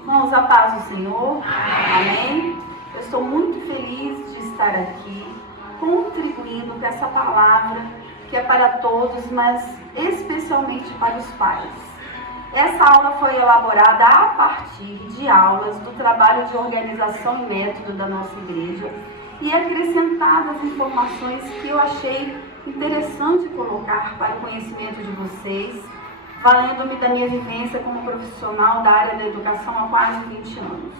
Irmãos, a paz do Senhor. Amém. Eu estou muito feliz de estar aqui, contribuindo com essa palavra que é para todos, mas especialmente para os pais. Essa aula foi elaborada a partir de aulas do trabalho de organização e método da nossa igreja e acrescentadas informações que eu achei interessante colocar para o conhecimento de vocês, valendo-me da minha vivência como profissional da área da educação há quase 20 anos.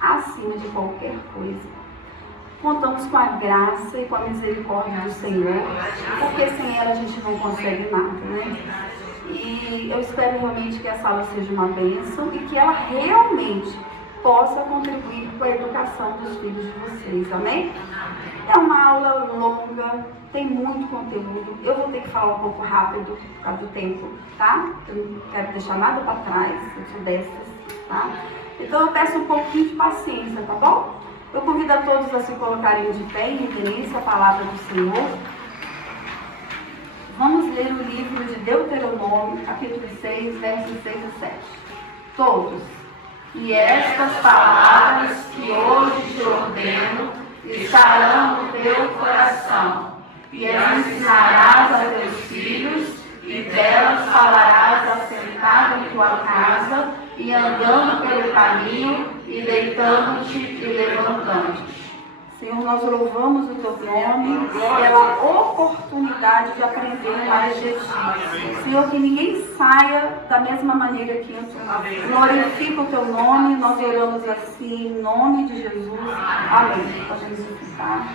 Acima de qualquer coisa, contamos com a graça e com a misericórdia do Senhor, porque sem ela a gente não consegue nada, né? E eu espero realmente que essa aula seja uma bênção e que ela realmente possa contribuir com a educação dos filhos de vocês, amém? É uma aula longa, tem muito conteúdo. Eu vou ter que falar um pouco rápido por causa do tempo, tá? Eu não quero deixar nada para trás, eu sou dessas, tá? Então eu peço um pouquinho de paciência, tá bom? Eu convido a todos a se colocarem de pé em reverência à palavra do Senhor. Vamos ler o livro de Deuteronômio, capítulo 6, versos 6 e 7. Todos. E estas palavras que hoje te ordeno estarão no teu coração, e as ensinarás aos teus filhos, e delas falarás assentado em tua casa, e andando pelo caminho, e deitando-te e levantando-te. Senhor, nós louvamos o teu nome pela oportunidade de aprender mais de ti. Senhor, que ninguém saia da mesma maneira que entrou. Glorifica o teu nome, nós oramos assim, em nome de Jesus. Amém. Podemos ficar.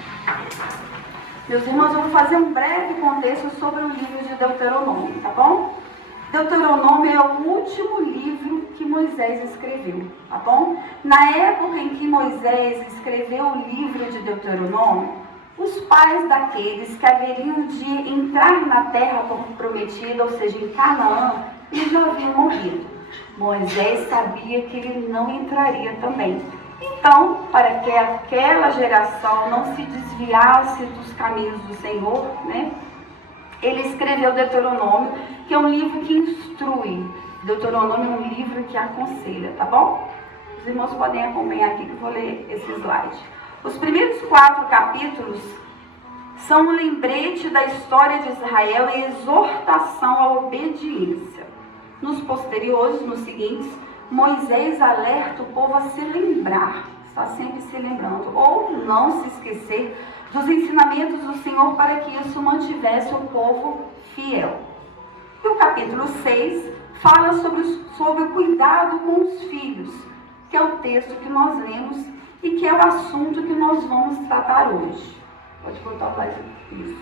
Meus irmãos, eu vou fazer um breve contexto sobre o livro de Deuteronômio, tá bom? Deuteronômio é o último livro que Moisés escreveu, tá bom? Na época em que Moisés escreveu o livro de Deuteronômio, os pais daqueles que haveriam de entrar na terra prometida, ou seja, em Canaã, eles já haviam morrido. Moisés sabia que ele não entraria também. Então, para que aquela geração não se desviasse dos caminhos do Senhor, né? Ele escreveu Deuteronômio, que é um livro que instrui. Deuteronômio é um livro que aconselha, tá bom? Os irmãos podem acompanhar aqui que eu vou ler esse slide. Os primeiros 4 capítulos são um lembrete da história de Israel e exortação à obediência. Nos posteriores, nos seguintes, Moisés alerta o povo a se lembrar, está sempre se lembrando, ou não se esquecer dos ensinamentos do Senhor para que isso mantivesse o povo fiel. E o capítulo 6 fala sobre o cuidado com os filhos, que é o texto que nós lemos e que é o assunto que nós vamos tratar hoje. Pode voltar para isso.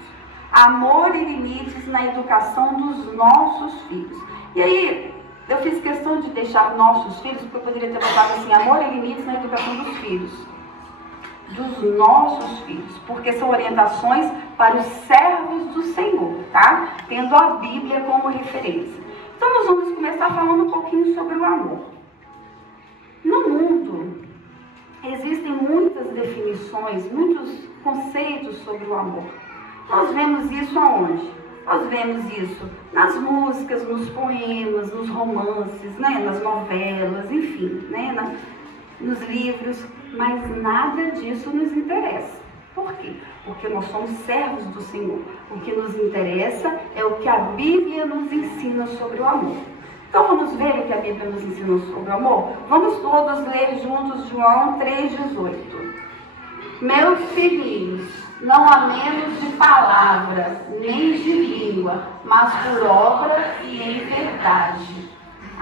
Amor e limites na educação dos nossos filhos. E aí, eu fiz questão de deixar nossos filhos, porque eu poderia ter botado assim, amor e limites na educação dos filhos. Dos nossos filhos, porque são orientações para os servos do Senhor, tá? Tendo a Bíblia como referência. Então nós vamos começar falando um pouquinho sobre o amor. No mundo, existem muitas definições, muitos conceitos sobre o amor. Nós vemos isso aonde? Nós vemos isso nas músicas, nos poemas, nos romances, né? Nas novelas, enfim, né? Nos livros, mas nada disso nos interessa. Por quê? Porque nós somos servos do Senhor. O que nos interessa é o que a Bíblia nos ensina sobre o amor. Então vamos ver o que a Bíblia nos ensina sobre o amor? Vamos todos ler juntos João 3,18. Meus filhinhos, não amemos de palavra, nem de língua, mas por obra e em verdade.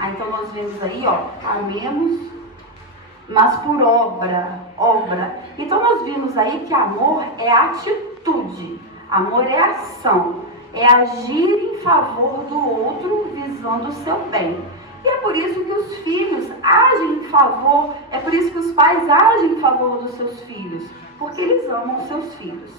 Então nós vemos aí, amemos, mas por obra. Então nós vimos aí que amor é atitude, amor é ação, é agir em favor do outro visando o seu bem. E é por isso que os filhos agem em favor, é por isso que os pais agem em favor dos seus filhos, porque eles amam os seus filhos.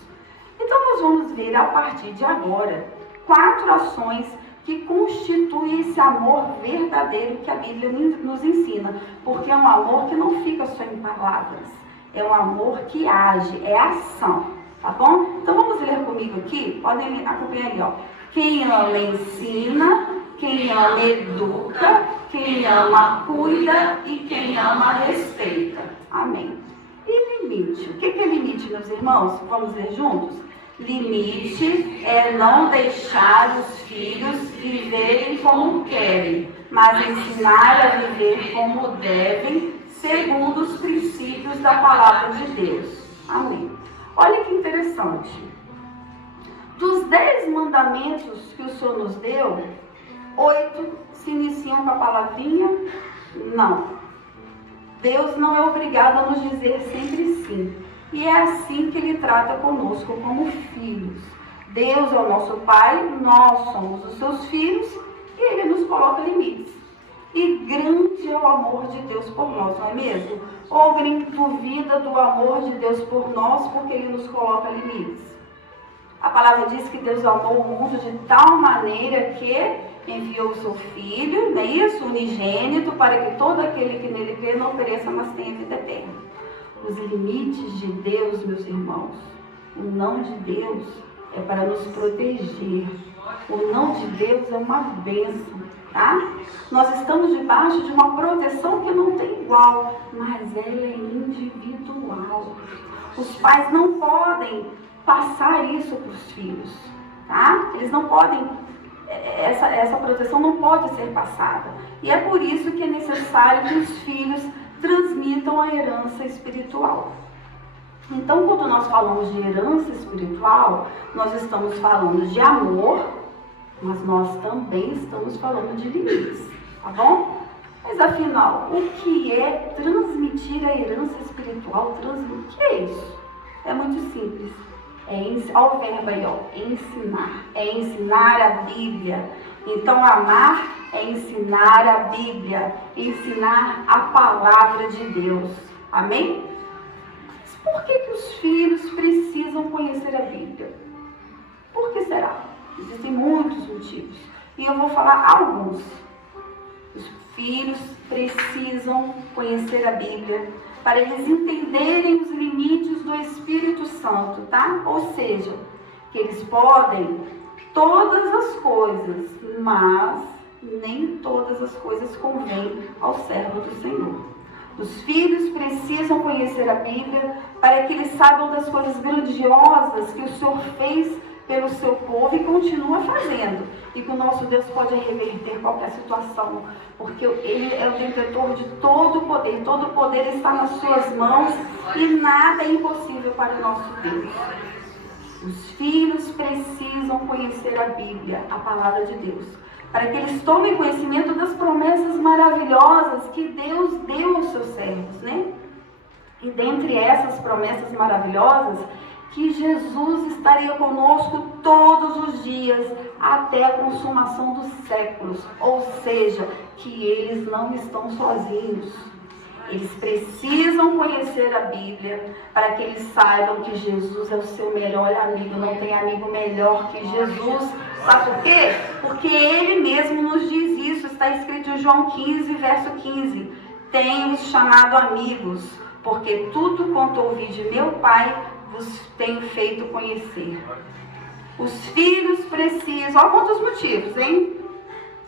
Então nós vamos ver a partir de agora 4 ações que constitui esse amor verdadeiro que a Bíblia nos ensina, porque é um amor que não fica só em palavras, é um amor que age, é ação, tá bom? Então vamos ler comigo aqui, podem acompanhar ali, Quem ama ensina, quem ama educa, quem ama cuida e quem ama respeita. Amém. E limite? O que é limite, meus irmãos? Vamos ler juntos? Limite é não deixar os filhos viverem como querem, mas ensinar a viver como devem, segundo os princípios da palavra de Deus. Amém. Olha que interessante. Dos 10 mandamentos que o Senhor nos deu, 8 se iniciam com a palavrinha não. Deus não é obrigado a nos dizer sempre sim. E é assim que Ele trata conosco como filhos. Deus é o nosso Pai, nós somos os seus filhos e Ele nos coloca limites. E grande é o amor de Deus por nós, não é mesmo? Ou alguém duvida do amor de Deus por nós porque Ele nos coloca limites? A palavra diz que Deus amou o mundo de tal maneira que enviou o seu Filho, não é isso? Unigênito, para que todo aquele que nele crê não pereça, mas tenha vida eterna. Os limites de Deus, meus irmãos, o não de Deus é para nos proteger. O não de Deus é uma bênção, tá? Nós estamos debaixo de uma proteção que não tem igual, mas ela é individual. Os pais não podem passar isso para os filhos, tá? Eles não podem, essa proteção não pode ser passada. E é por isso que é necessário que os filhos transmitam a herança espiritual. Então, quando nós falamos de herança espiritual, nós estamos falando de amor, mas nós também estamos falando de limites, tá bom? Mas afinal, o que é transmitir a herança espiritual? O que é isso? É muito simples. Olha o verbo aí, ó, ensinar. É ensinar a Bíblia. Então, amar é ensinar a Bíblia, ensinar a palavra de Deus. Amém? Mas por que os filhos precisam conhecer a Bíblia? Por que será? Existem muitos motivos. E eu vou falar alguns. Os filhos precisam conhecer a Bíblia para eles entenderem os limites do Espírito Santo, tá? Ou seja, que eles podem todas as coisas, mas nem todas as coisas convêm ao servo do Senhor. Os filhos precisam conhecer a Bíblia para que eles saibam das coisas grandiosas que o Senhor fez pelo seu povo e continua fazendo. E que o nosso Deus pode reverter qualquer situação, porque Ele é o detentor de todo o poder está nas suas mãos e nada é impossível para o nosso Deus. Os filhos precisam conhecer a Bíblia, a palavra de Deus, para que eles tomem conhecimento das promessas maravilhosas que Deus deu aos seus servos, né? E dentre essas promessas maravilhosas, que Jesus estaria conosco todos os dias até a consumação dos séculos, ou seja, que eles não estão sozinhos. Eles precisam conhecer a Bíblia para que eles saibam que Jesus é o seu melhor amigo. Não tem amigo melhor que Jesus. Sabe por quê? Porque Ele mesmo nos diz isso. Está escrito em João 15, verso 15. Tenho-os chamado amigos, porque tudo quanto ouvi de meu Pai vos tenho feito conhecer. Os filhos precisam, olha quantos motivos, hein?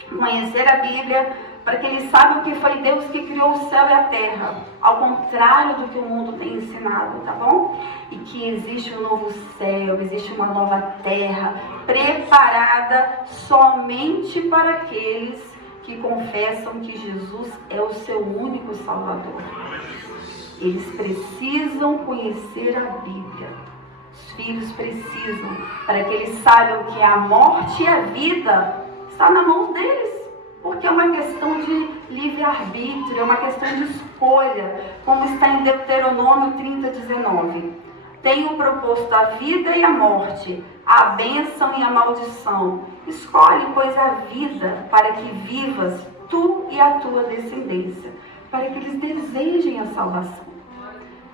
Conhecer a Bíblia, para que eles saibam que foi Deus que criou o céu e a terra, ao contrário do que o mundo tem ensinado, tá bom? E que existe um novo céu, existe uma nova terra, preparada somente para aqueles que confessam que Jesus é o seu único Salvador. Eles precisam conhecer a Bíblia. Os filhos precisam, para que eles saibam que a morte e a vida está na mão deles. Porque é uma questão de livre-arbítrio, é uma questão de escolha, como está em Deuteronômio 30:19. Tenho proposto a vida e a morte, a bênção e a maldição. Escolhe, pois, a vida, para que vivas tu e a tua descendência, para que eles desejem a salvação.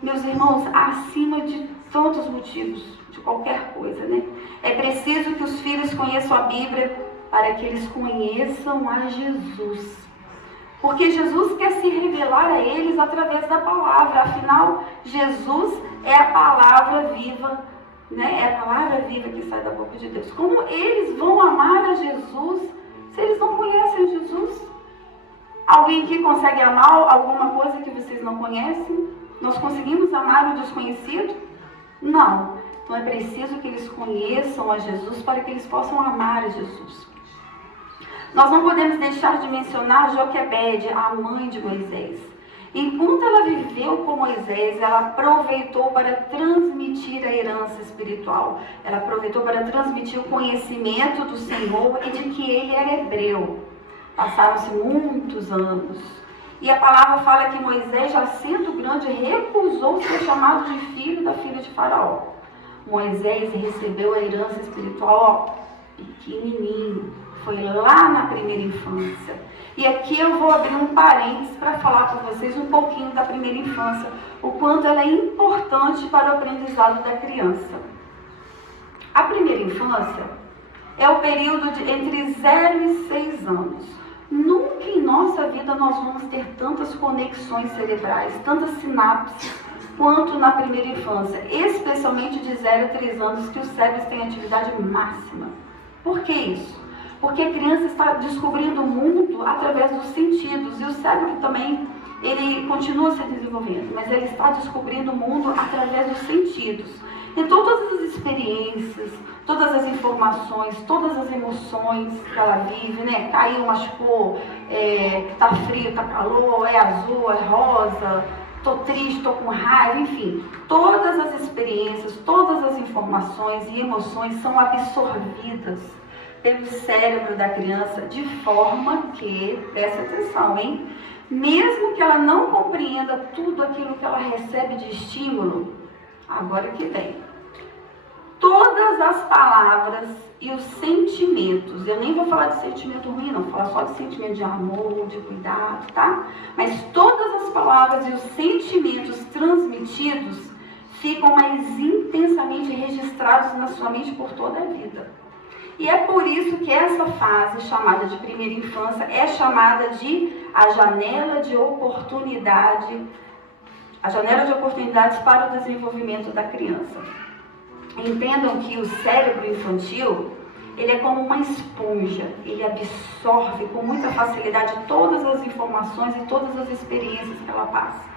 Meus irmãos, acima de tantos motivos, de qualquer coisa, né? É preciso que os filhos conheçam a Bíblia para que eles conheçam a Jesus. Porque Jesus quer se revelar a eles através da palavra. Afinal, Jesus é a palavra viva, né? É a palavra viva que sai da boca de Deus. Como eles vão amar a Jesus se eles não conhecem Alguém aqui consegue amar alguma coisa que vocês não conhecem? Nós conseguimos amar o desconhecido? Não. Então é preciso que eles conheçam a Jesus para que eles possam amar a Jesus. Nós não podemos deixar de mencionar Joquebede, a mãe de Moisés. Enquanto ela viveu com Moisés, ela aproveitou para transmitir a herança espiritual. Ela aproveitou para transmitir o conhecimento do Senhor e de que ele era hebreu. Passaram-se muitos anos. E a palavra fala que Moisés, já sendo grande, recusou ser chamado de filho da filha de Faraó. Moisés recebeu a herança espiritual, pequenininho. Foi lá na primeira infância. E aqui eu vou abrir um parênteses para falar com vocês um pouquinho da primeira infância, o quanto ela é importante para o aprendizado da criança. A primeira infância é o período entre 0 e 6 anos. Nunca em nossa vida nós vamos ter tantas conexões cerebrais, tantas sinapses, quanto na primeira infância, especialmente de 0 a 3 anos, que os cérebros têm atividade máxima. Por que isso? Porque a criança está descobrindo o mundo através dos sentidos, e o cérebro também, ele continua se desenvolvendo, mas ele está descobrindo o mundo através dos sentidos. Então todas as experiências, todas as informações, todas as emoções que ela vive, né? Caiu, machucou, tá frio, tá calor, é azul, é rosa, tô triste, tô com raiva, enfim. Todas as experiências, todas as informações e emoções são absorvidas pelo cérebro da criança de forma que, presta atenção, hein? Mesmo que ela não compreenda tudo aquilo que ela recebe de estímulo, agora que vem. Todas as palavras e os sentimentos, eu nem vou falar de sentimento ruim, não, vou falar só de sentimento de amor, de cuidado, tá? Mas todas as palavras e os sentimentos transmitidos ficam mais intensamente registrados na sua mente por toda a vida. E é por isso que essa fase, chamada de primeira infância, é chamada de a janela de oportunidades para o desenvolvimento da criança. Entendam que o cérebro infantil, ele é como uma esponja, ele absorve com muita facilidade todas as informações e todas as experiências que ela passa.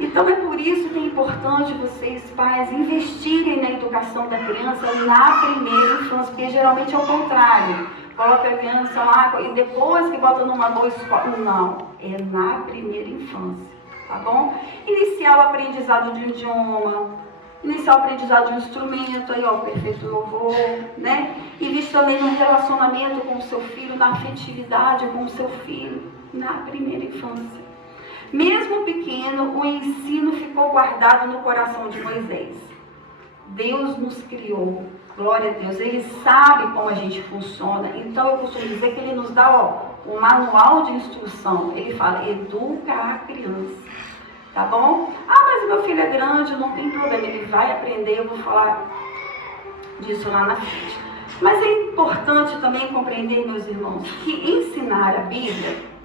Então é por isso que é importante vocês, pais, investirem na educação da criança na primeira infância, porque geralmente é o contrário. Coloca a criança lá e depois que bota numa boa escola. Não, é na primeira infância, tá bom? Iniciar o aprendizado de um idioma, iniciar o aprendizado de um instrumento, aí ó, o perfeito louvor, né? Investe também no relacionamento com o seu filho, na afetividade com o seu filho, na primeira infância. Mesmo pequeno, o ensino ficou guardado no coração de Moisés. Deus nos criou, glória a Deus, Ele sabe como a gente funciona. Então eu costumo dizer que Ele nos dá um manual de instrução. Ele fala, educa a criança, tá bom? Ah, mas meu filho é grande, não tem problema, ele vai aprender, eu vou falar disso lá na frente. Mas é importante também compreender, meus irmãos, que ensinar a Bíblia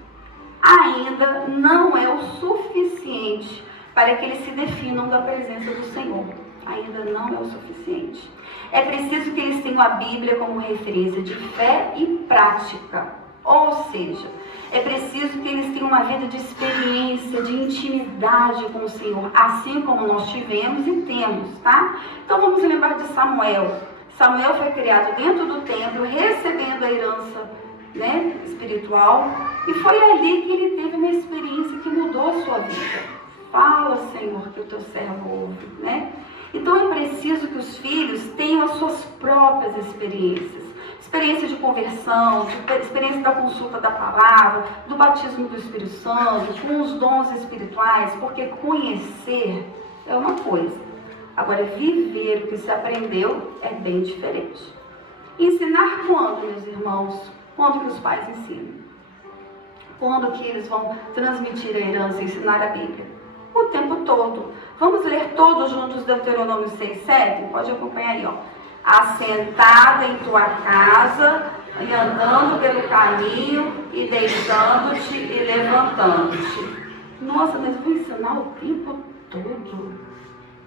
ainda não é o suficiente para que eles se definam da presença do Senhor. Ainda não é o suficiente. É preciso que eles tenham a Bíblia como referência de fé e prática. Ou seja, é preciso que eles tenham uma vida de experiência, de intimidade com o Senhor, assim como nós tivemos e temos, tá? Então vamos lembrar de Samuel. Samuel foi criado dentro do templo, recebendo a herança, né, espiritual, e foi ali que ele teve uma experiência que mudou a sua vida. Fala, Senhor, que o teu servo ouve, né? Então é preciso que os filhos tenham as suas próprias experiências. Experiência de conversão, experiência da consulta da palavra, do batismo do Espírito Santo, com os dons espirituais, porque conhecer é uma coisa. Agora, viver o que se aprendeu é bem diferente. Ensinar quando, meus irmãos? Quando que os pais ensinam? Quando que eles vão transmitir a herança e ensinar a Bíblia? O tempo todo. Vamos ler todos juntos Deuteronômio 6:7? Pode acompanhar aí, ó. Assentada em tua casa, e andando pelo caminho, e deitando-te e levantando-te. Nossa, mas eu vou ensinar o tempo todo.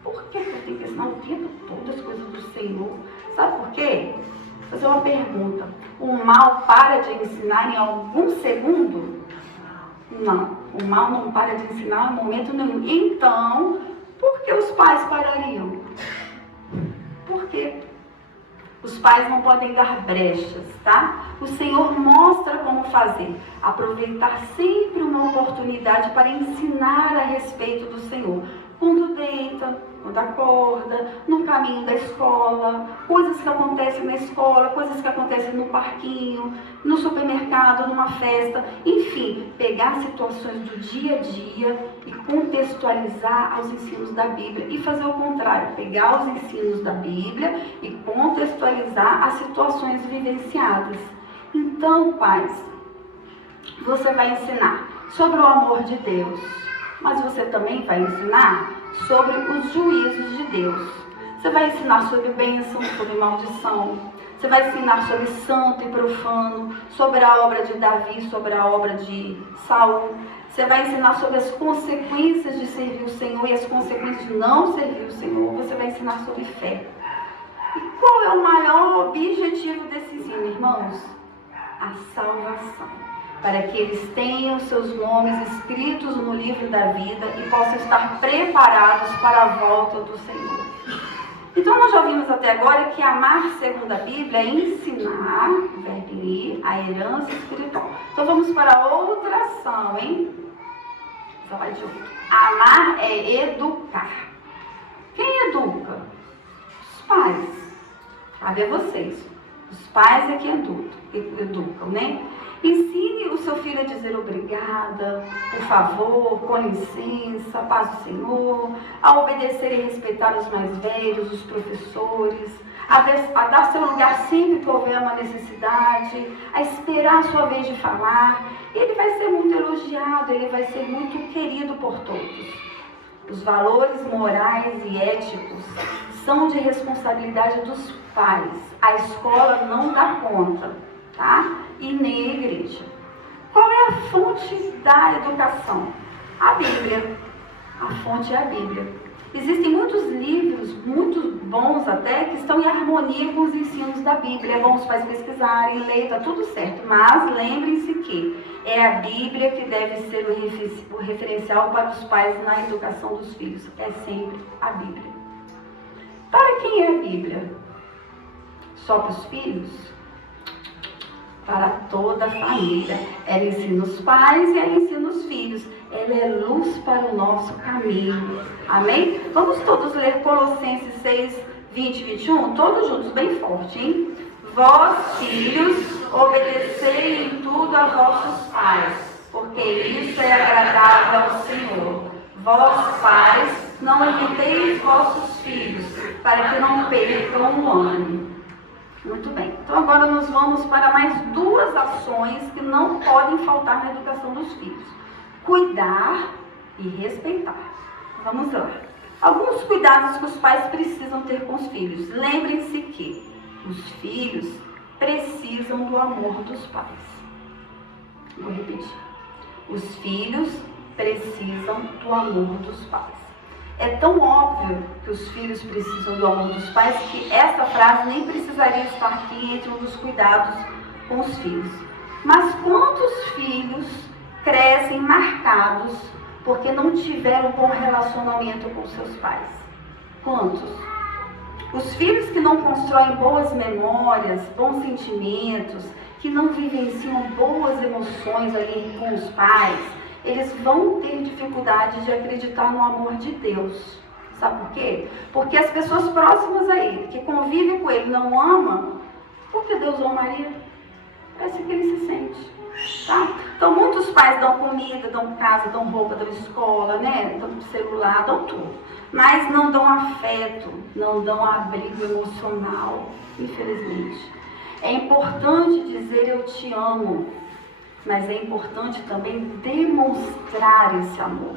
Por que eu tenho que ensinar o tempo todo as coisas do Senhor? Sabe por quê? Vou fazer uma pergunta. O mal para de ensinar em algum segundo? Não, o mal não para de ensinar em momento nenhum. Então, por que os pais parariam? Por quê? Os pais não podem dar brechas, tá? O Senhor mostra como fazer. Aproveitar sempre uma oportunidade para ensinar a respeito do Senhor. Quando deita, quando acorda, no caminho da escola, coisas que acontecem na escola, coisas que acontecem no parquinho, no supermercado, numa festa, enfim, pegar situações do dia a dia e contextualizar aos ensinos da Bíblia e fazer o contrário, pegar os ensinos da Bíblia e contextualizar as situações vivenciadas. Então, pais, você vai ensinar sobre o amor de Deus, mas você também vai ensinar sobre os juízos de Deus. Você vai ensinar sobre bênção, sobre maldição. Você vai ensinar sobre santo e profano, sobre a obra de Davi, sobre a obra de Saul. Você vai ensinar sobre as consequências de servir o Senhor e as consequências de não servir o Senhor. Você vai ensinar sobre fé. E qual é o maior objetivo desse ensino, irmãos? A salvação. Para que eles tenham seus nomes escritos no livro da vida e possam estar preparados para a volta do Senhor. Então, nós já vimos até agora que amar, segundo a Bíblia, é ensinar, verbo a herança espiritual. Então, vamos para outra ação, hein? Só vai de outro. Amar é educar. Quem educa? Os pais. Cabe a vocês. Os pais é que educam, né? Ensine o seu filho a dizer obrigada, por favor, com licença, paz do Senhor, a obedecer e respeitar os mais velhos, os professores, a dar seu lugar sempre que houver uma necessidade, a esperar a sua vez de falar. Ele vai ser muito elogiado, ele vai ser muito querido por todos. Os valores morais e éticos são de responsabilidade dos pais. A escola não dá conta, tá? E nem a igreja. Qual é a fonte da educação? A Bíblia. A fonte é a Bíblia. Existem muitos livros, muito bons até, que estão em harmonia com os ensinos da Bíblia. É bom os pais pesquisarem, lerem, tá tudo certo. Mas lembrem-se que é a Bíblia que deve ser o referencial para os pais na educação dos filhos. É sempre a Bíblia. Para quem é a Bíblia? Só para os filhos? Para toda a família. Ela ensina os pais e ela ensina os filhos. Ela é luz para o nosso caminho. Amém? Vamos todos ler Colossenses 6, 20 e 21? Todos juntos, bem forte, hein? Vós, filhos, obedecei em tudo a vossos pais, porque isso é agradável ao Senhor. Vós, pais, não imiteis vossos filhos, para que não percam o ânimo. Muito bem, então agora nós vamos para mais duas ações que não podem faltar na educação dos filhos. Cuidar e respeitar. Vamos lá. Alguns cuidados que os pais precisam ter com os filhos. Lembrem-se que os filhos precisam do amor dos pais. Vou repetir. Os filhos precisam do amor dos pais. É tão óbvio que os filhos precisam do amor dos pais que essa frase nem precisaria estar aqui entre um dos cuidados com os filhos. Mas quantos filhos crescem marcados porque não tiveram um bom relacionamento com seus pais? Quantos? Os filhos que não constroem boas memórias, bons sentimentos, que não vivenciam boas emoções ali com os pais, eles vão ter dificuldade de acreditar no amor de Deus. Sabe por quê? Porque as pessoas próximas a ele, que convivem com ele, não amam, porque Deus amaria? Parece que ele se sente. Tá? Então muitos pais dão comida, dão casa, dão roupa, dão escola, né? Dão celular, dão tudo. Mas não dão afeto, não dão abrigo emocional, infelizmente. É importante dizer eu te amo, mas é importante também demonstrar esse amor.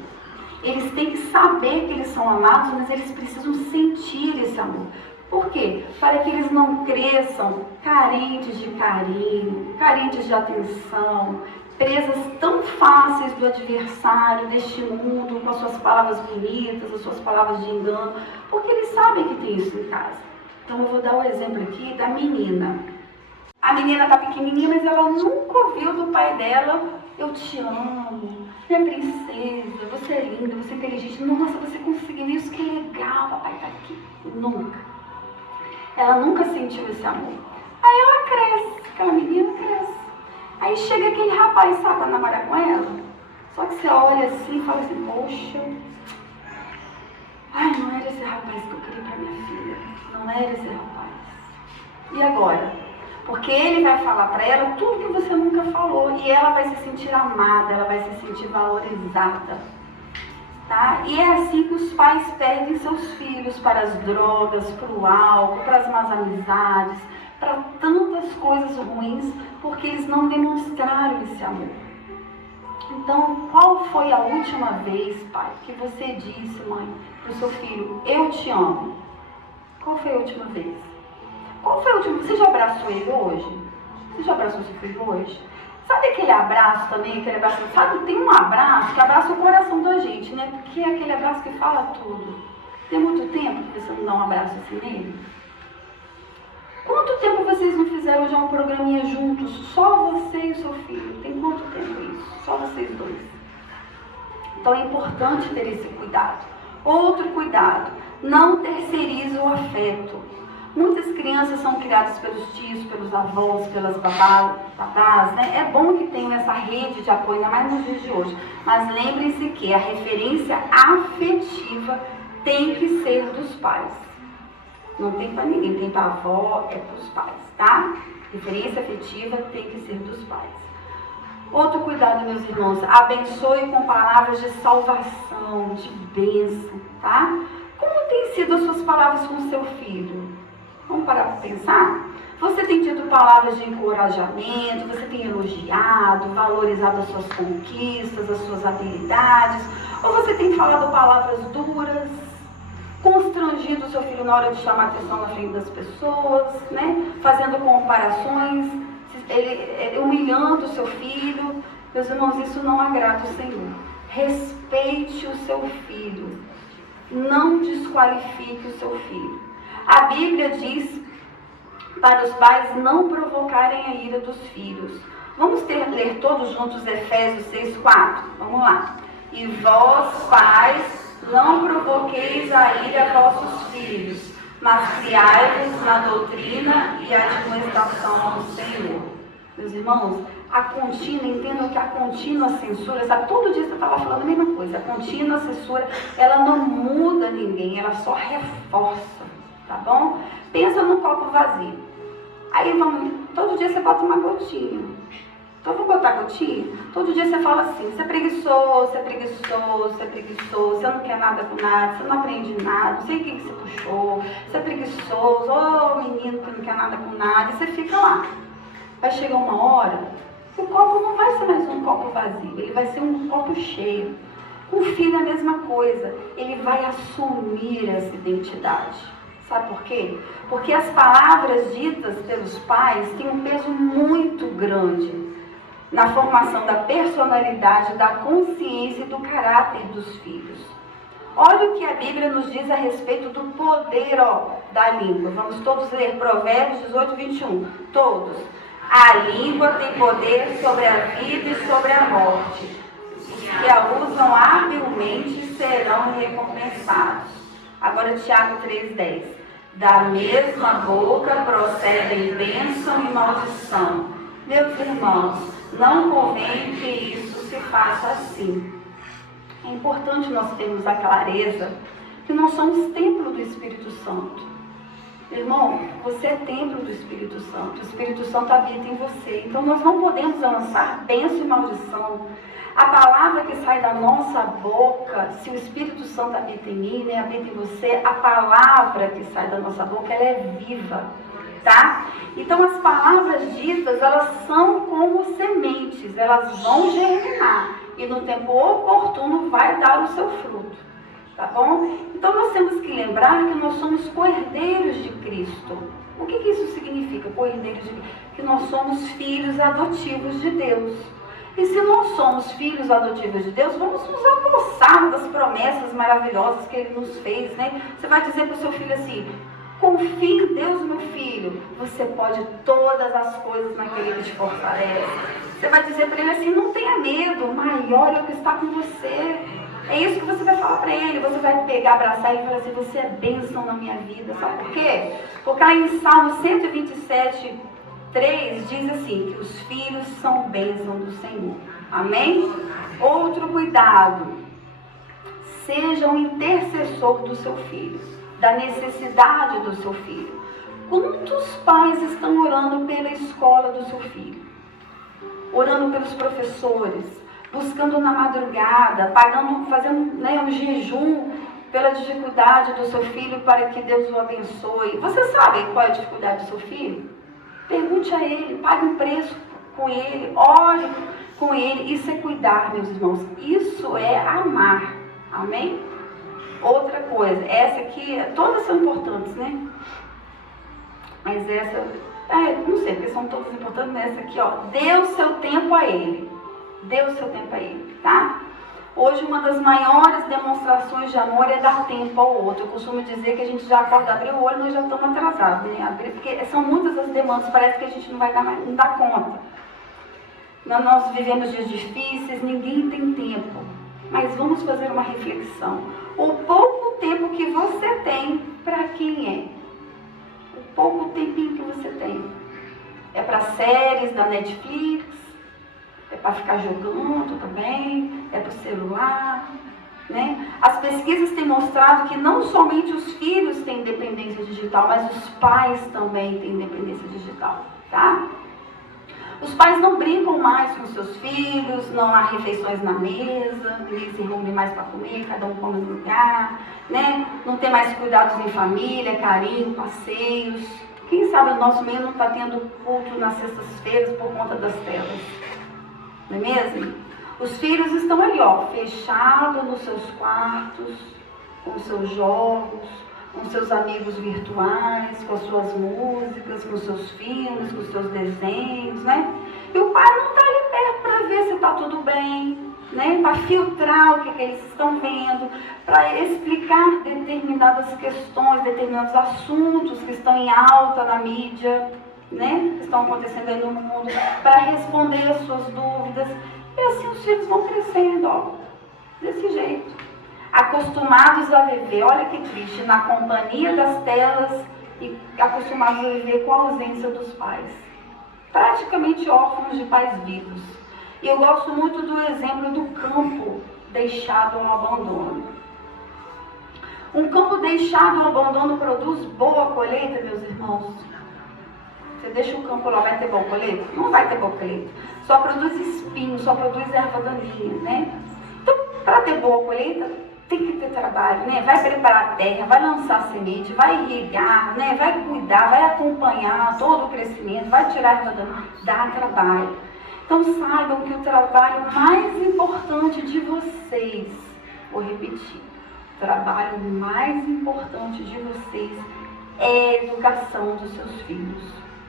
Eles têm que saber que eles são amados, mas eles precisam sentir esse amor. Por quê? Para que eles não cresçam carentes de carinho, carentes de atenção, presas tão fáceis do adversário, deste mundo, com as suas palavras bonitas, as suas palavras de engano, porque eles sabem que tem isso em casa. Então eu vou dar o exemplo aqui da menina. A menina está pequenininha, mas ela nunca ouviu do pai dela, eu te amo, Minha princesa, você é linda, você é inteligente. Nossa, você conseguiu isso, que legal, papai tá aqui. Nunca. Ela nunca sentiu esse amor. Aí ela cresce, aquela menina cresce. Aí chega aquele rapaz, sabe, pra namorar com ela. Só que você olha assim e fala assim, poxa, ai, não era esse rapaz que eu queria pra minha filha. Não era esse rapaz. E agora? Porque ele vai falar para ela tudo que você nunca falou e ela vai se sentir amada, ela vai se sentir valorizada, tá? E é assim que os pais perdem seus filhos para as drogas, para o álcool, para as más amizades, para tantas coisas ruins, porque eles não demonstraram esse amor. Então, qual foi a última vez, pai, que você disse, mãe, para o seu filho, eu te amo? Qual foi a última vez? Qual foi o último? Você já abraçou ele hoje? Você já abraçou seu filho hoje? Sabe aquele abraço também, aquele abraço, sabe, tem um abraço que abraça o coração da gente, né? Porque é aquele abraço que fala tudo. Tem muito tempo que você não dá um abraço assim nele? Quanto tempo vocês não fizeram já um programinha juntos? Só você e o seu filho. Tem quanto tempo isso? Só vocês dois. Então é importante ter esse cuidado. Outro cuidado, não terceirize o afeto. Muitas crianças são criadas pelos tios, pelos avós, pelas babás, né? É bom que tenham essa rede de apoio, ainda mais nos dias de hoje. Mas lembrem-se que a referência afetiva tem que ser dos pais. Não tem para ninguém, tem para a avó, é para os pais, tá? Referência afetiva tem que ser dos pais. Outro cuidado, meus irmãos, abençoe com palavras de salvação, de bênção, tá? Como tem sido as suas palavras com o seu filho? Vamos parar para pensar? Você tem tido palavras de encorajamento, você tem elogiado, valorizado as suas conquistas, as suas habilidades, ou você tem falado palavras duras, constrangido o seu filho na hora de chamar atenção na frente das pessoas, né? Fazendo comparações, humilhando o seu filho. Meus irmãos, isso não agrada o Senhor. Respeite o seu filho. Não desqualifique o seu filho. A Bíblia diz para os pais não provocarem a ira dos filhos. Vamos ler todos juntos Efésios 6:4? Vamos lá. E vós, pais, não provoqueis a ira a vossos filhos, mas criai-vos na doutrina e admoestação do Senhor. Meus irmãos, a contínua, entendam que a contínua censura, sabe, todo dia você estava falando a mesma coisa, a contínua censura, ela não muda ninguém, ela só reforça, tá bom? Pensa num copo vazio, aí todo dia você bota uma gotinha, então vou botar gotinha, todo dia você fala assim, você é preguiçoso, você é preguiçoso, você é preguiçoso, você não quer nada com nada, você não aprende nada, não sei o que você puxou, você é preguiçoso, ô menino que não quer nada com nada, e você fica lá. Vai chegar uma hora que o copo não vai ser mais um copo vazio, ele vai ser um copo cheio. Com o filho é a mesma coisa, ele vai assumir essa identidade. Sabe por quê? Porque as palavras ditas pelos pais têm um peso muito grande na formação da personalidade, da consciência e do caráter dos filhos. Olha o que a Bíblia nos diz a respeito do poder da língua. Vamos todos ler Provérbios 18:21. Todos. A língua tem poder sobre a vida e sobre a morte. Os que a usam habilmente serão recompensados. Agora Tiago 3:10. Da mesma boca procedem bênção e maldição. Meus irmãos, não convém que isso se faça assim. É importante nós termos a clareza que nós somos templo do Espírito Santo. Irmão, você é templo do Espírito Santo. O Espírito Santo habita em você. Então nós não podemos lançar bênção e maldição. A palavra que sai da nossa boca, se o Espírito Santo habita em mim, né, habita em você, a palavra que sai da nossa boca, ela é viva, tá? Então as palavras ditas, elas são como sementes, elas vão germinar e no tempo oportuno vai dar o seu fruto. Tá bom? Então nós temos que lembrar que nós somos cordeiros de Cristo. O que isso significa, cordeiros de Cristo? Que nós somos filhos adotivos de Deus. E se nós somos filhos adotivos de Deus, vamos nos apossar das promessas maravilhosas que Ele nos fez, né? Você vai dizer para o seu filho assim, Confie em Deus, meu filho. Você pode todas as coisas naquele que te fortalece. Você vai dizer para ele assim, não tenha medo, maior é o que está com você. É isso que você vai falar para ele. Você vai pegar, abraçar ele e falar assim, você é bênção na minha vida. Sabe por quê? Porque lá em Salmo 127, 3 diz assim, que os filhos são bênção do Senhor. Amém? Outro cuidado. Seja um intercessor do seu filho, da necessidade do seu filho. Quantos pais estão orando pela escola do seu filho? Orando pelos professores, buscando na madrugada, fazendo um jejum pela dificuldade do seu filho para que Deus o abençoe. Você sabe qual é a dificuldade do seu filho? Pergunte a ele, pague um preço com ele, ore com ele. Isso é cuidar, meus irmãos. Isso é amar. Amém? Outra coisa, essa aqui, todas são importantes, né? Mas essa, não sei, porque são todas importantes, mas essa aqui, ó, dê o seu tempo a ele. Dê o seu tempo a ele, tá? Hoje, uma das maiores demonstrações de amor é dar tempo ao outro. Eu costumo dizer que a gente já acorda, abrir o olho, nós já estamos atrasados, né? Porque são muitas as demandas, parece que a gente não vai dar conta. Nós vivemos dias difíceis, ninguém tem tempo. Mas vamos fazer uma reflexão. O pouco tempo que você tem, para quem é? O pouco tempinho que você tem. É para séries da Netflix? É para ficar jogando também? É para o celular? Né? As pesquisas têm mostrado que não somente os filhos têm dependência digital, mas os pais também têm dependência digital. Tá? Os pais não brincam mais com seus filhos, não há refeições na mesa, ninguém se reúne mais para comer, cada um come no lugar, né? Não tem mais cuidados em família, carinho, passeios. Quem sabe o nosso meio não está tendo culto nas sextas-feiras por conta das telas, não é mesmo? Os filhos estão ali, ó, fechados nos seus quartos, com os seus jogos, com seus amigos virtuais, com as suas músicas, com os seus filmes, com os seus desenhos, né? E o pai não está ali perto para ver se está tudo bem, né? Para filtrar o que eles estão vendo, para explicar determinadas questões, determinados assuntos que estão em alta na mídia, né? Que estão acontecendo aí no mundo, para responder as suas dúvidas. E assim os filhos vão crescendo, ó, desse jeito. Acostumados a viver, olha que triste, na companhia das telas e acostumados a viver com a ausência dos pais. Praticamente órfãos de pais vivos. E eu gosto muito do exemplo do campo deixado ao abandono. Um campo deixado ao abandono produz boa colheita, meus irmãos? Você deixa o campo lá, vai ter boa colheita? Não vai ter boa colheita. Só produz espinho, só produz erva daninha, né? Então, para ter boa colheita, tem que ter trabalho, né? Vai preparar a terra, vai lançar semente, vai irrigar, né? Vai cuidar, vai acompanhar todo o crescimento, vai tirar a dá trabalho. Então saibam que o trabalho mais importante de vocês, vou repetir, o trabalho mais importante de vocês é a educação dos seus filhos,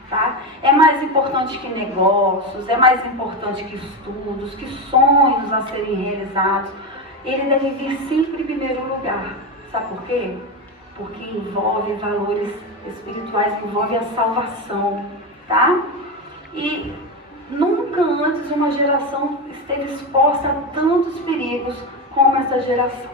tá? É mais importante que negócios, é mais importante que estudos, que sonhos a serem realizados. Ele deve vir sempre em primeiro lugar. Sabe por quê? Porque envolve valores espirituais, envolve a salvação, tá? E nunca antes uma geração esteve exposta a tantos perigos como essa geração.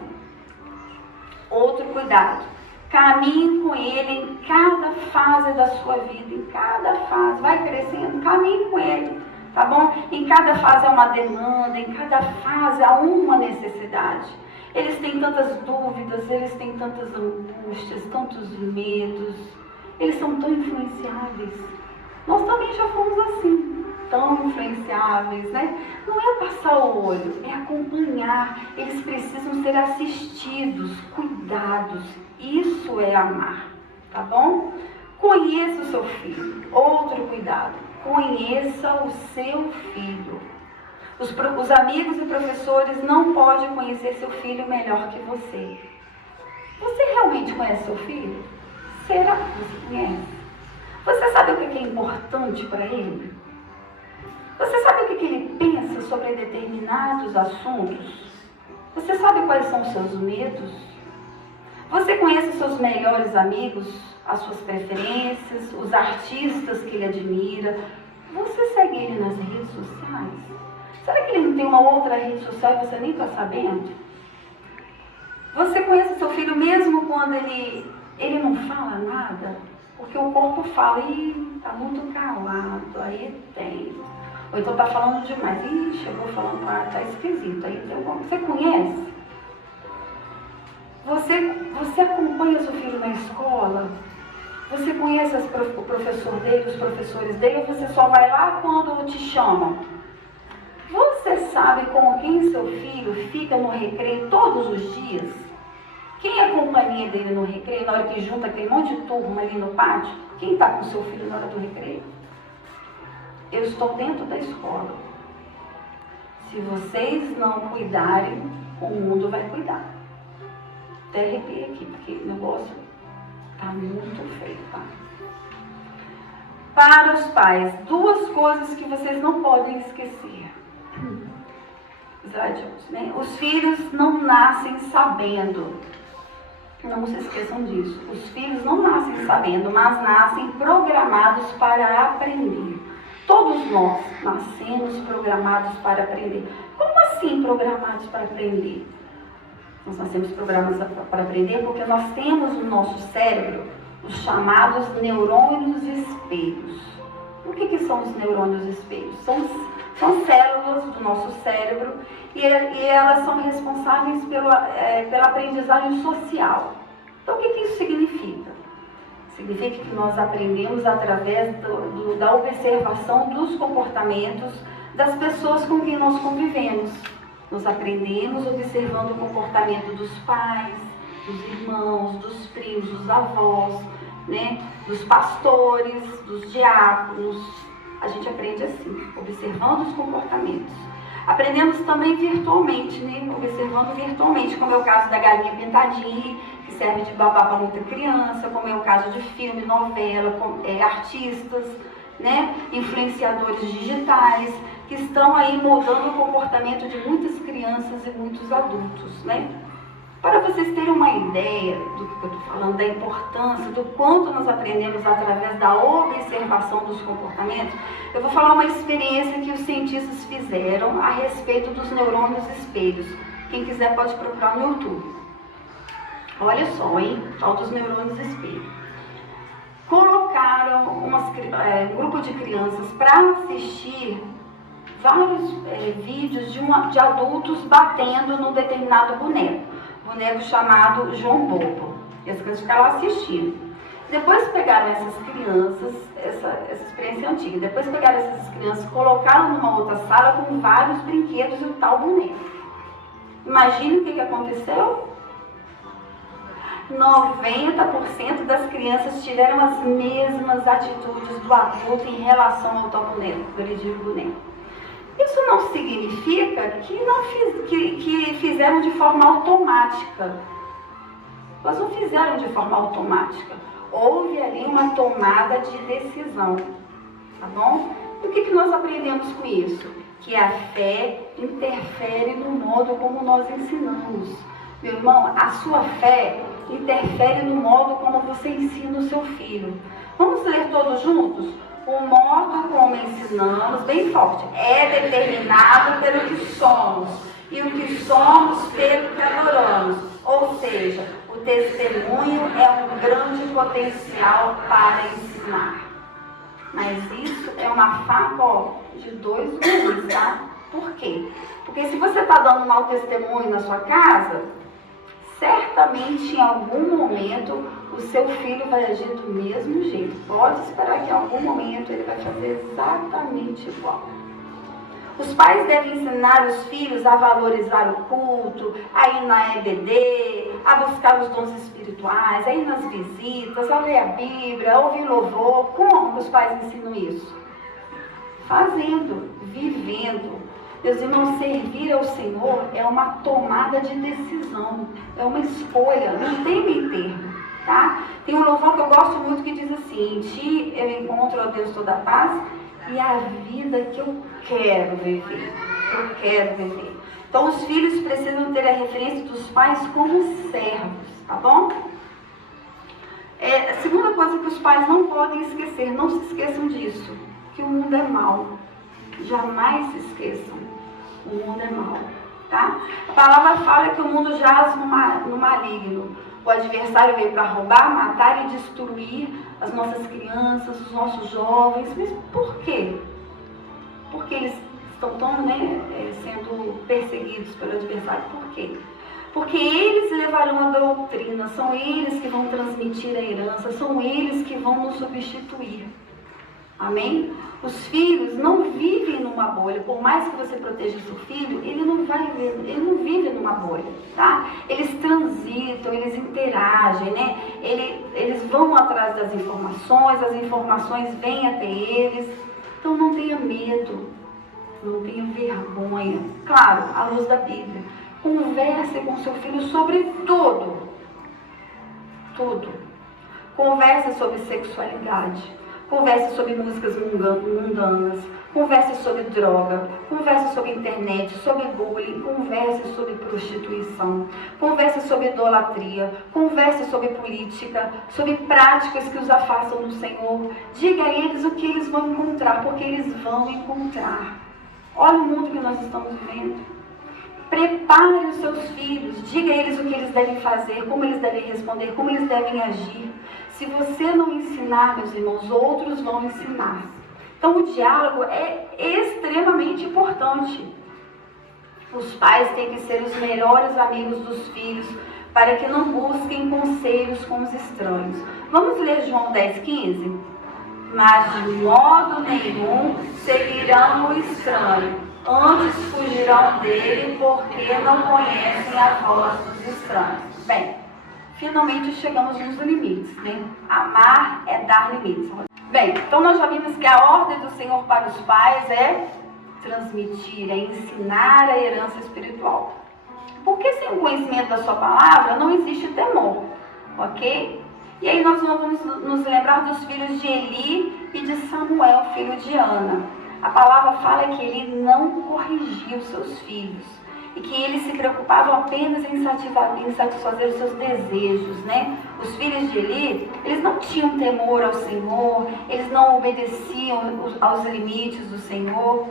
Outro cuidado. Caminhe com ele em cada fase da sua vida, em cada fase. Vai crescendo, caminhe com ele. Tá bom? Em cada fase há uma demanda, em cada fase há uma necessidade. Eles têm tantas dúvidas, eles têm tantas angústias, tantos medos. Eles são tão influenciáveis. Nós também já fomos assim, tão influenciáveis, né? Não é passar o olho, é acompanhar. Eles precisam ser assistidos, cuidados. Isso é amar, tá bom? Conheça o seu filho. Outro cuidado. Conheça o seu filho. Os amigos e professores não podem conhecer seu filho melhor que você. Você realmente conhece seu filho? Será que você conhece? Você sabe o que é importante para ele? Você sabe o que ele pensa sobre determinados assuntos? Você sabe quais são os seus medos? Você conhece os seus melhores amigos? as suas preferências, os artistas que ele admira. Você segue ele nas redes sociais? Será que ele não tem uma outra rede social e você nem está sabendo? Você conhece seu filho mesmo quando ele não fala nada? Porque o corpo fala, está muito calado, aí tem. Ou então está falando demais, chegou falando, está esquisito, aí tem alguma. Você conhece? Você acompanha seu filho na escola? Você conhece o professor dele, os professores dele, ou você só vai lá quando te chamam? Você sabe com quem seu filho fica no recreio todos os dias? Quem é a companhia dele no recreio, na hora que junta aquele monte de turma ali no pátio? Quem está com seu filho na hora do recreio? Eu estou dentro da escola. Se vocês não cuidarem, o mundo vai cuidar. Até arrepiei aqui, porque o negócio está muito feio, tá? Para os pais, 2 coisas que vocês não podem esquecer. Né? Os filhos não nascem sabendo. Não se esqueçam disso. Os filhos não nascem sabendo, mas nascem programados para aprender. Todos nós nascemos programados para aprender. Como assim programados para aprender? Nós nascemos programados para aprender porque nós temos no nosso cérebro os chamados neurônios espelhos. O que são os neurônios espelhos? São células do nosso cérebro e elas são responsáveis pela aprendizagem social. Então, o que isso significa? Significa que nós aprendemos através da observação dos comportamentos das pessoas com quem nós convivemos. Nós aprendemos observando o comportamento dos pais, dos irmãos, dos primos, dos avós, né? Dos pastores, dos diáconos. A gente aprende assim, observando os comportamentos. Aprendemos também virtualmente, né? Observando virtualmente, como é o caso da galinha pintadinha, que serve de babá para muita criança, como é o caso de filme, novela, artistas, né? Influenciadores digitais, que estão aí moldando o comportamento de muitas crianças e muitos adultos, né? Para vocês terem uma ideia do que eu estou falando, da importância, do quanto nós aprendemos através da observação dos comportamentos, eu vou falar uma experiência que os cientistas fizeram a respeito dos neurônios espelhos. Quem quiser pode procurar no YouTube. Olha só, hein? Tal dos neurônios espelhos. Colocaram um grupo de crianças para assistir vários vídeos de adultos batendo num determinado boneco chamado João Bobo. E as crianças ficaram assistindo. Depois pegaram essas crianças, essa experiência antiga, depois pegaram essas crianças, colocaram numa outra sala com vários brinquedos e o tal boneco. Imagine o que aconteceu? 90% das crianças tiveram as mesmas atitudes do adulto em relação ao tal boneco, agredir o boneco. Isso não significa que fizeram de forma automática. Elas não fizeram de forma automática. Houve ali uma tomada de decisão. Tá bom? E o que nós aprendemos com isso? Que a fé interfere no modo como nós ensinamos. Meu irmão, a sua fé interfere no modo como você ensina o seu filho. Vamos ler todos juntos? O modo como ensinamos, bem forte, é determinado pelo que somos, e o que somos pelo que adoramos. Ou seja, o testemunho é um grande potencial para ensinar. Mas isso é uma faca de 2 gumes, tá? Por quê? Porque se você está dando um mau testemunho na sua casa, certamente em algum momento o seu filho vai agir do mesmo jeito. Pode esperar que em algum momento ele vai fazer exatamente igual. Os pais devem ensinar os filhos a valorizar o culto, a ir na EBD, a buscar os dons espirituais, a ir nas visitas, a ler a Bíblia, a ouvir louvor. Como os pais ensinam isso? Fazendo, vivendo. Meus irmãos, servir ao Senhor é uma tomada de decisão, é uma escolha, não tem meio termo, tá? Tem um louvor que eu gosto muito que diz assim: em ti eu encontro, ó Deus, toda a paz e a vida que eu quero viver, Então, os filhos precisam ter a referência dos pais como servos, tá bom? A segunda coisa que os pais não podem esquecer, não se esqueçam disso, que o mundo é mau. Jamais se esqueçam, o mundo é mau, tá? A palavra fala que o mundo jaz no maligno. O adversário veio para roubar, matar e destruir as nossas crianças, os nossos jovens. Mas por quê? Porque eles estão tão, sendo perseguidos pelo adversário. Por quê? Porque eles levarão a doutrina, são eles que vão transmitir a herança, são eles que vão nos substituir. Amém? Os filhos não vivem numa bolha. Por mais que você proteja o seu filho, ele não vive numa bolha, tá? Eles transitam, eles interagem, né? Eles vão atrás das informações, as informações vêm até eles. Então não tenha medo, não tenha vergonha. Claro, à luz da Bíblia. Converse com seu filho sobre tudo. Tudo. Converse sobre sexualidade. Converse sobre músicas mundanas, converse sobre droga, converse sobre internet, sobre bullying, converse sobre prostituição, converse sobre idolatria, converse sobre política, sobre práticas que os afastam do Senhor. Diga a eles o que eles vão encontrar, porque eles vão encontrar. Olha o mundo que nós estamos vivendo. Prepare os seus filhos, diga a eles o que eles devem fazer, como eles devem responder, como eles devem agir. Se você não ensinar, meus irmãos, outros vão ensinar. Então o diálogo é extremamente importante. Os pais têm que ser os melhores amigos dos filhos, para que não busquem conselhos com os estranhos. Vamos ler João 10:15? Mas de modo nenhum seguirão o estranho, antes fugirão dele, porque não conhecem a voz dos estranhos. Bem, finalmente chegamos nos limites, né? Amar é dar limites. Bem, então nós já vimos que a ordem do Senhor para os pais é transmitir, é ensinar a herança espiritual. Porque sem o conhecimento da sua palavra não existe temor, ok? E aí nós vamos nos lembrar dos filhos de Eli e de Samuel, filho de Ana. A palavra fala que ele não corrigia os seus filhos e que eles se preocupavam apenas em satisfazer os seus desejos, né? Os filhos de Eli, eles não tinham temor ao Senhor, eles não obedeciam aos limites do Senhor.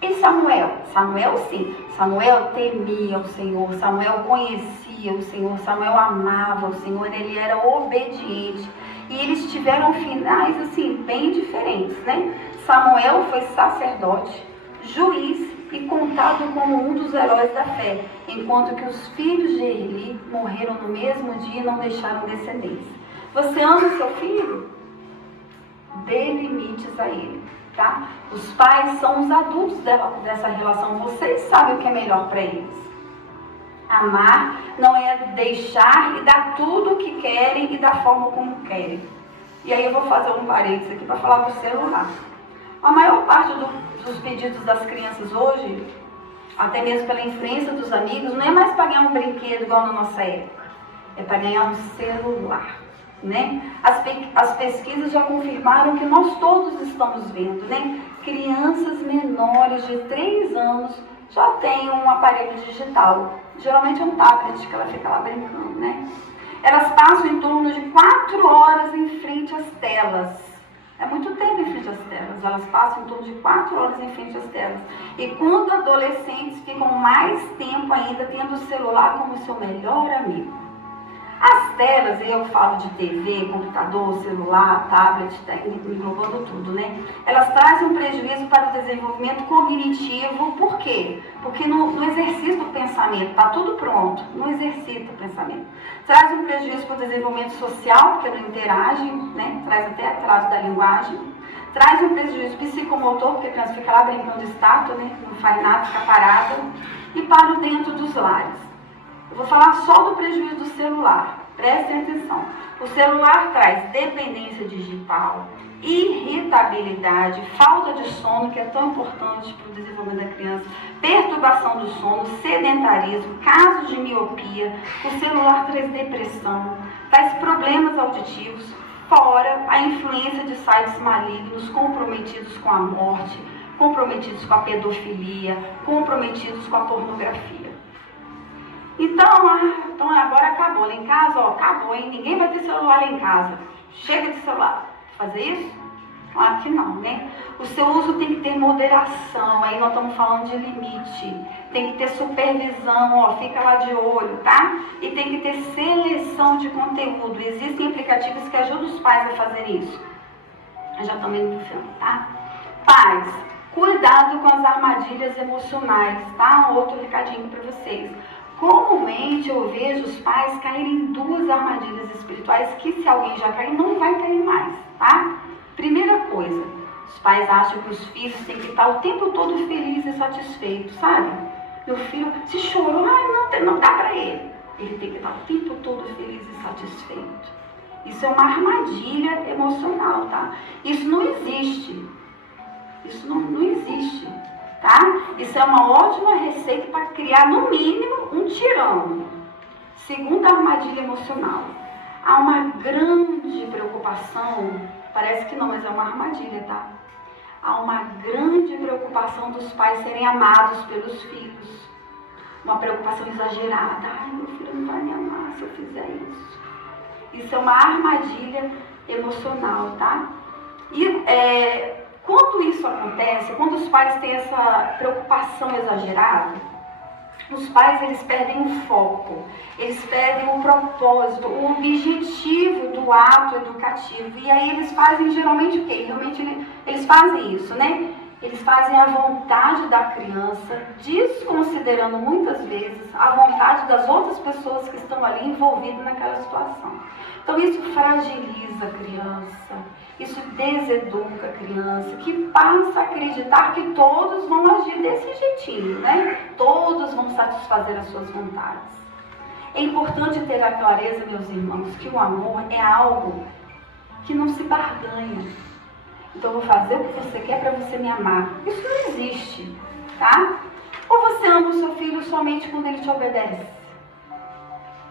E Samuel? Samuel sim, Samuel temia o Senhor, Samuel conhecia o Senhor, Samuel amava o Senhor, ele era obediente. E eles tiveram finais assim, bem diferentes, né? Samuel foi sacerdote, juiz e contado como um dos heróis da fé, enquanto que os filhos de Eli morreram no mesmo dia e não deixaram descendência. Você ama seu filho? Dê limites a ele, tá? Os pais são os adultos dessa relação, vocês sabem o que é melhor para eles. Amar não é deixar e dar tudo o que querem e da forma como querem. E aí eu vou fazer um parênteses aqui para falar do celular. A maior parte dos pedidos das crianças hoje, até mesmo pela influência dos amigos, não é mais para ganhar um brinquedo igual na nossa época, é para ganhar um celular, né? As pesquisas já confirmaram que nós todos estamos vendo, né? Crianças menores de 3 anos já têm um aparelho digital, geralmente é um tablet que ela fica lá brincando, né? Elas passam em torno de 4 horas em frente às telas. É muito tempo em frente às telas, elas passam em torno de 4 horas em frente às telas. E quando adolescentes ficam mais tempo ainda tendo o celular como seu melhor amigo. As telas, eu falo de TV, computador, celular, tablet, englobando tudo, né? Elas trazem um prejuízo para o desenvolvimento cognitivo, por quê? Porque no exercício do pensamento, está tudo pronto, no exercício do pensamento. Traz um prejuízo para o desenvolvimento social, porque não interage, né? Traz até atraso da linguagem. Traz um prejuízo psicomotor, porque a criança fica lá brincando de estátua, né? Não faz nada, fica parada. E para o dentro dos lares. Eu vou falar só do prejuízo do celular, prestem atenção. O celular traz dependência digital, irritabilidade, falta de sono, que é tão importante para o desenvolvimento da criança, perturbação do sono, sedentarismo, casos de miopia. O celular traz depressão, traz problemas auditivos, fora a influência de sites malignos comprometidos com a morte, comprometidos com a pedofilia, comprometidos com a pornografia. Então agora acabou. Lá em casa, acabou, hein? Ninguém vai ter celular lá em casa. Chega de celular. Fazer isso? Claro que não, né? O seu uso tem que ter moderação. Aí nós estamos falando de limite. Tem que ter supervisão, fica lá de olho, tá? E tem que ter seleção de conteúdo. Existem aplicativos que ajudam os pais a fazer isso. Já estamos indo pro final, tá? Pais, cuidado com as armadilhas emocionais, tá? Outro recadinho para vocês. Comumente eu vejo os pais caírem em duas armadilhas espirituais que, se alguém já cair, não vai cair mais, tá? Primeira coisa, os pais acham que os filhos têm que estar o tempo todo felizes e satisfeitos, sabe? Meu filho, se chorou, não dá pra ele. Ele tem que estar o tempo todo feliz e satisfeito. Isso é uma armadilha emocional, tá? Isso não existe. Isso não existe, tá? Isso é uma ótima receita para criar, no mínimo, um tirano. Segunda armadilha emocional. Há uma grande preocupação, parece que não, mas é uma armadilha, tá? Há uma grande preocupação dos pais serem amados pelos filhos. Uma preocupação exagerada. Ai, meu filho não vai me amar se eu fizer isso. Isso é uma armadilha emocional, tá? E quando isso acontece, quando os pais têm essa preocupação exagerada, os pais, eles perdem o foco, eles perdem o propósito, o objetivo do ato educativo. E aí eles fazem geralmente o quê? Realmente eles fazem isso, né? Eles fazem a vontade da criança, desconsiderando muitas vezes a vontade das outras pessoas que estão ali envolvidas naquela situação. Então isso fragiliza a criança, isso deseduca a criança, que passa a acreditar que todos vão agir desse jeitinho, né? Todos vão satisfazer as suas vontades. É importante ter a clareza, meus irmãos, que o amor é algo que não se barganha. Então eu vou fazer o que você quer para você me amar. Isso não existe, tá? Ou você ama o seu filho somente quando ele te obedece?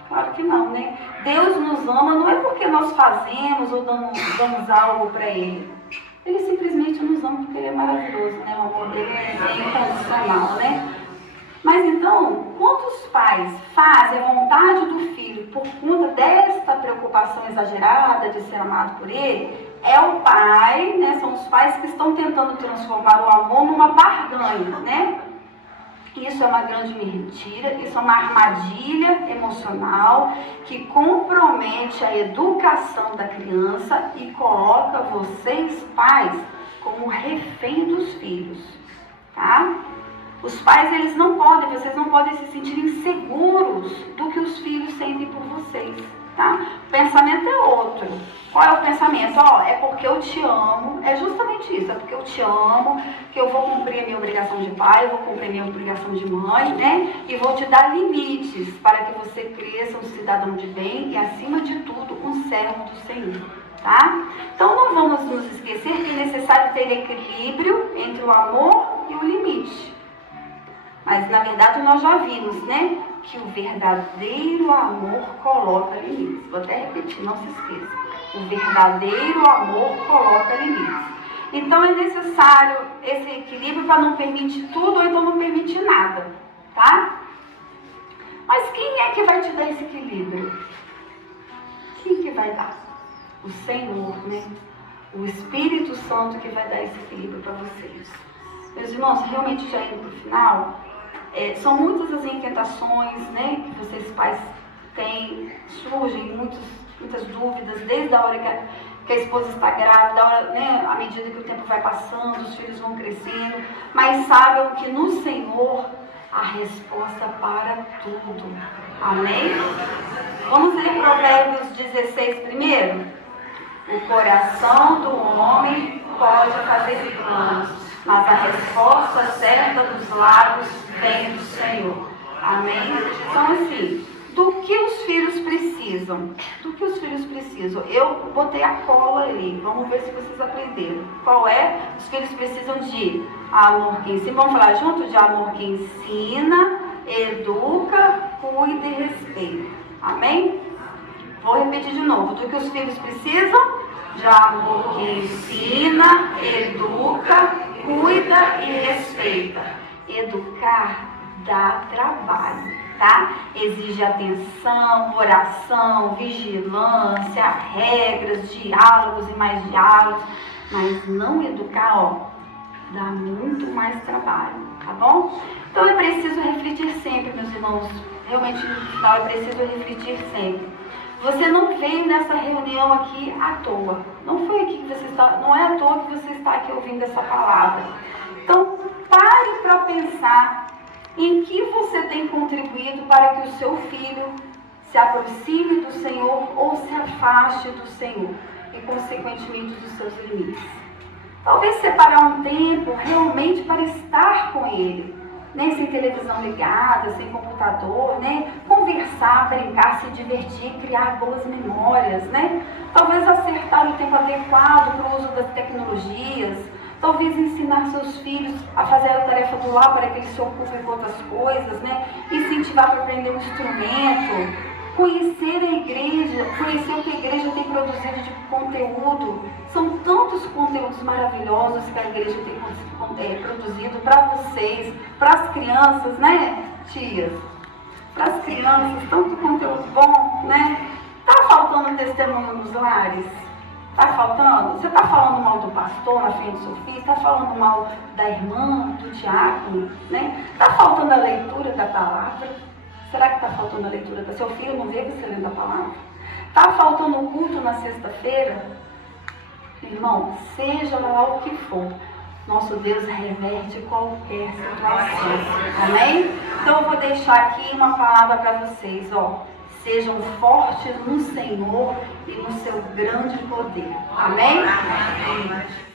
Claro que não, né? Deus nos ama não é porque nós fazemos ou damos algo para Ele. Ele simplesmente nos ama porque Ele é maravilhoso, né? O amor dele é incondicional, né? Mas então, quando os pais fazem a vontade do filho por conta desta preocupação exagerada de ser amado por ele, é o pai, né? São os pais que estão tentando transformar o amor numa barganha, né? Isso é uma grande mentira, isso é uma armadilha emocional que compromete a educação da criança e coloca vocês, pais, como refém dos filhos, tá? Os pais, vocês não podem se sentir inseguros do que os filhos sentem por vocês, tá? O pensamento é outro. Qual é o pensamento? É porque eu te amo, é justamente isso, é porque eu te amo, que eu vou cumprir a minha obrigação de pai, eu vou cumprir a minha obrigação de mãe, né? E vou te dar limites para que você cresça um cidadão de bem e, acima de tudo, um servo do Senhor, tá? Então, não vamos nos esquecer que é necessário ter equilíbrio entre o amor e o limite. Mas, na verdade, nós já vimos, né? Que o verdadeiro amor coloca limites. Vou até repetir, não se esqueça. O verdadeiro amor coloca limites. Então, é necessário esse equilíbrio para não permitir tudo ou então não permitir nada, tá? Mas quem é que vai te dar esse equilíbrio? Quem que vai dar? O Senhor, né? O Espírito Santo que vai dar esse equilíbrio para vocês. Meus irmãos, realmente já indo para o final, são muitas as inquietações, né, que vocês pais têm, surgem muitas dúvidas, desde a hora que a esposa está grávida, né, à medida que o tempo vai passando, os filhos vão crescendo, mas saibam que no Senhor há resposta para tudo. Amém? Vamos ler Provérbios 16 primeiro? O coração do homem pode fazer planos, mas a resposta certa dos lábios vem do Senhor. Amém? Então, assim, do que os filhos precisam? Do que os filhos precisam? Eu botei a cola ali, vamos ver se vocês aprenderam. Qual é? Os filhos precisam de amor que ensina. Vamos falar junto? De amor que ensina, educa, cuida e respeita. Amém? Vou repetir de novo. Do que os filhos precisam? De amor que ensina, educa, cuida e respeita. Educar dá trabalho, tá? Exige atenção, oração, vigilância, regras, diálogos e mais diálogos, mas não educar, ó, dá muito mais trabalho, tá bom? Então é preciso refletir sempre, meus irmãos, realmente no final é preciso refletir sempre. Você não veio nessa reunião aqui à toa, não foi aqui que você está, não é à toa que você está aqui ouvindo essa palavra. Então pare para pensar em que você tem contribuído para que o seu filho se aproxime do Senhor ou se afaste do Senhor e consequentemente dos seus limites. Talvez separar um tempo realmente para estar com ele, né? Sem televisão ligada, sem computador, né? Conversar, brincar, se divertir, criar boas memórias, né? Talvez acertar o tempo adequado para o uso das tecnologias, talvez ensinar seus filhos a fazer a tarefa do lar para que eles se ocupem com outras coisas, né? Incentivar para aprender um instrumento, conhecer a igreja, conhecer o que a igreja tem produzido de conteúdo. São tantos conteúdos maravilhosos que a igreja tem produzido para vocês, para as crianças, né, tias? Para as crianças, tanto conteúdo bom, né? Tá faltando testemunho nos lares? Tá faltando? Você tá falando mal do pastor na frente do seu filho? Tá falando mal da irmã, do diácono, né? Tá faltando a leitura da palavra? Será que está faltando a leitura da seu filho? Não vê você lendo a palavra? Está faltando o culto na sexta-feira? Irmão, seja lá o que for, nosso Deus reverte qualquer situação. Amém? Então eu vou deixar aqui uma palavra para vocês, ó. Sejam fortes no Senhor e no seu grande poder. Amém? Amém.